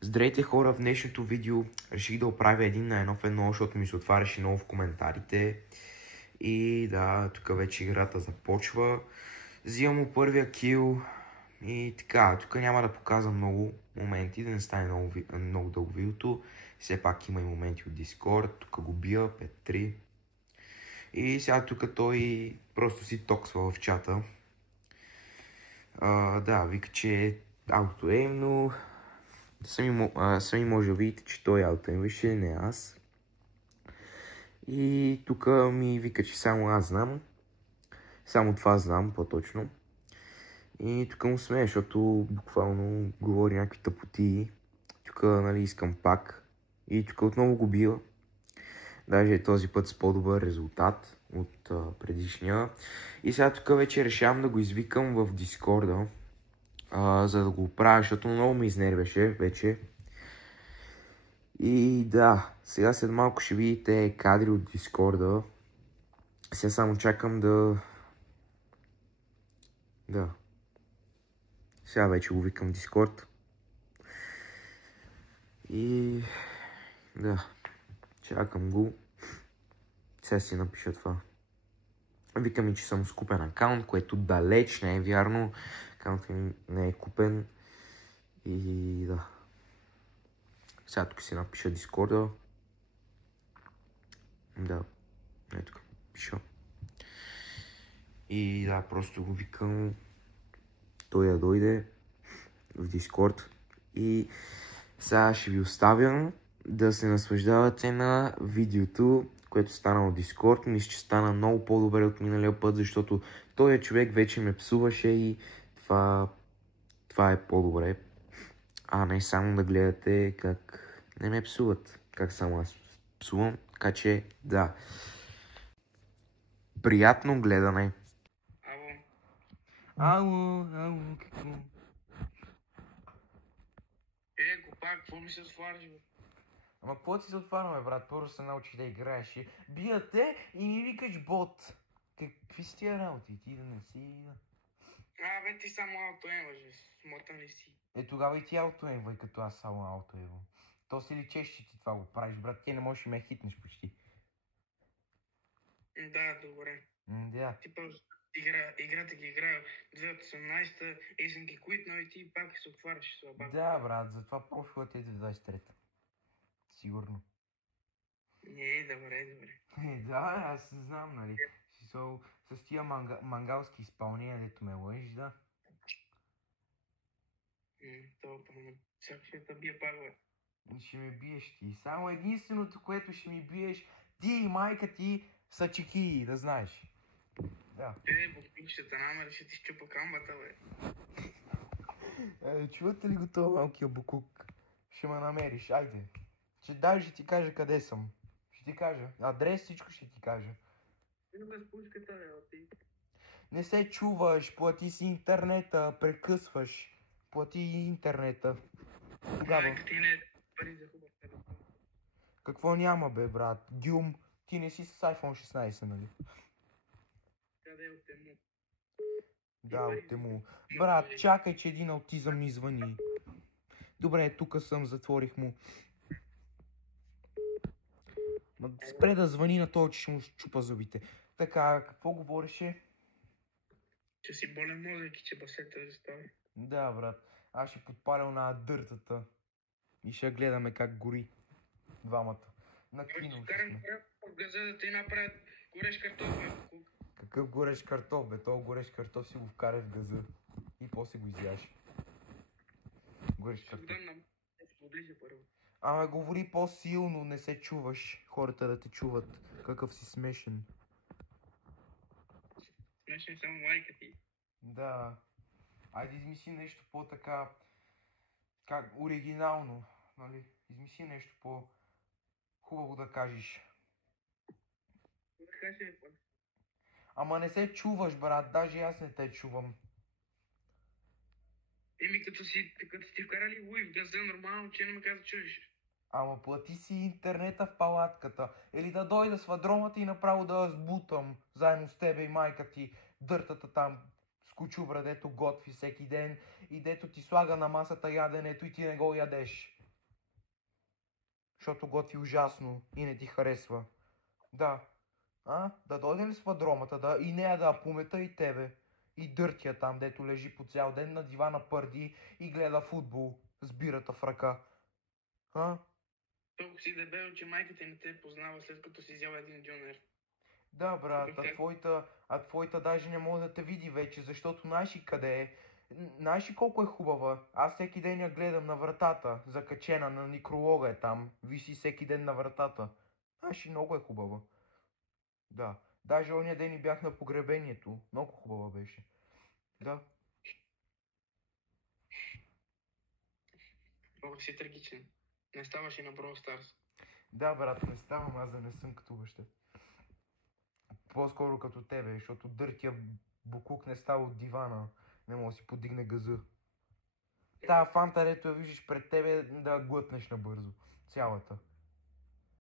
Здравейте хора, в днешното видео реших да оправя един на едно в едно, защото ми се отваряше много в коментарите. И да, тук вече играта започва. Взимам му първия кил и така, тук няма да показвам много моменти, да не стане много дълго видеото. Все пак има и моменти от Discord, тук го бия 5-3. И сега тук той просто си токсва в чата. Да, вика, че е аутоейм, но сами може да видите, че той аутоеймваше, не аз. И тук ми вика, че само аз знам. Само това знам, по-точно. И тук му смея, защото буквално говори някакви тъпоти. Тук, нали, искам пак. И тук отново го бива. Даже този път с по-добър резултат от предишния. И сега тук вече решавам да го извикам в Дискорда. За да го оправя, защото много ме изнервяше вече. И да, сега след малко ще видите кадри от Дискорда. Сега само чакам да... Сега вече го викам в Дискорд. И... да, чакам го. Сега си напиша това. Вика ми, че съм с купен акаунт, което далеч не е вярно. Акаунтът ми не е купен. И да. Сега тук си напиша Дискорда. Да, ето тук пиша. И да, просто го викам. Той да дойде в Дискорд. И сега ще ви оставям да се наслаждавате на видеото, което стана от Дискорд. Мисля, че стана много по-добре от миналия път, защото този човек вече ме псуваше и това е по-добре. А не само да гледате как не ме псуват, как само аз псувам. Така че, да. Приятно гледане. Ало, какво? Копак, какво ми се отваряш, бе? Ама какво ти се отваряме, брат? Първо се научиш да играеш. Бия те и ми викаш бот. Какви си тия работи? Ти да не си... Бе, ти само аутоемваш, бе. Смотан ли си? Тогава и ти аутоемвай, като аз само аутоемвам. То си личеш, че ти това го правиш, брат. Ти не можеш и ме хитнеш почти. Да, добре. Да. Ти просто играта ги играя 2018-та и съм ги куитнал и ти пак се отваряш това баба. Да, брат, затова профилът е 23-та. Сигурно. Добре. Да, аз не знам, нали. С тия мангалски изпълнения, дето ме лъжиш, да. Това пълно. Сега ще те бия пак, бе. Ще ме биеш ти. Само единственото, което ще ми биеш, ти и майка ти са чеки, да знаеш. Да. Буквинчета, намери ще ти щупа камбата, бе. Чувате ли го това малкия букук? Ще ме намериш, айде. Ще ти кажа къде съм. Ще ти кажа. Адрес, всичко ще ти кажа. Без пушката, бе, ти. Не се чуваш, плати си интернета, прекъсваш. Плати интернета. Тогава. Ти не пари за хубав телефон. Какво няма, бе, брат? Дюм, ти не си с iPhone 16, нали? Къде е от тему? Да, от тему. Брат, чакай, че един аутизъм ми звъни. Добре, тук съм, затворих му. Ма спре да звъни на този, че ще му чупа зъбите. Така, какво говореше? Че си болен мозък и че басета застави. Да, брат. Аз ще подпаля на дъртата. И ще гледаме как гори. Двамата. На кино ще сме. В газа да ти направят горещ картоф, бе. Какъв горещ картоф, бе? Този горещ картоф си го вкарай в газа. И после го изяш. Горещ картоф. Ама говори по-силно, не се чуваш. Хората да те чуват. Какъв си смешен. Смешен само майка ти. Да. Айде измисли нещо по-така... Как оригинално, нали? Измисли нещо по-хубаво да кажеш. Ама не се чуваш, брат. Даже аз не те чувам. Като си вкарали луи в газа, нормално, че не ме каза чуеш. Ама плати си интернета в палатката. Или да дойда с вадромата и направо да я сбутам. Заедно с тебе и майка ти. Дъртата там с кучубра, дето готви всеки ден. И дето ти слага на масата яденето и ти не го ядеш. защото готви ужасно и не ти харесва. Да. Да дойде ли с вадромата, да? И нея да помета и тебе. И дъртия там, дето лежи по цял ден на дивана пърди и гледа футбол с бирата в ръка. Толкова си дебел, че майката не те познава след като си взял един дюнер. Да, брат, а твоята даже не може да те види вече, защото знаеш ли къде е? Знаеш ли колко е хубава? Аз всеки ден я гледам на вратата, закачена на некролога е там, виси всеки ден на вратата. Знаеш ли, много е хубава. Да, даже оня ден и бях на погребението, много хубава беше. Да. Много си трагичен. Не ставаш и на Brawl Stars. Да, брат, не ставам аз да не съм като баща. По-скоро като тебе, защото дъртия буклук не става от дивана, не може да си подигне газа. Та фанта, дето я виждаш пред тебе, да глътнеш набързо. Цялата.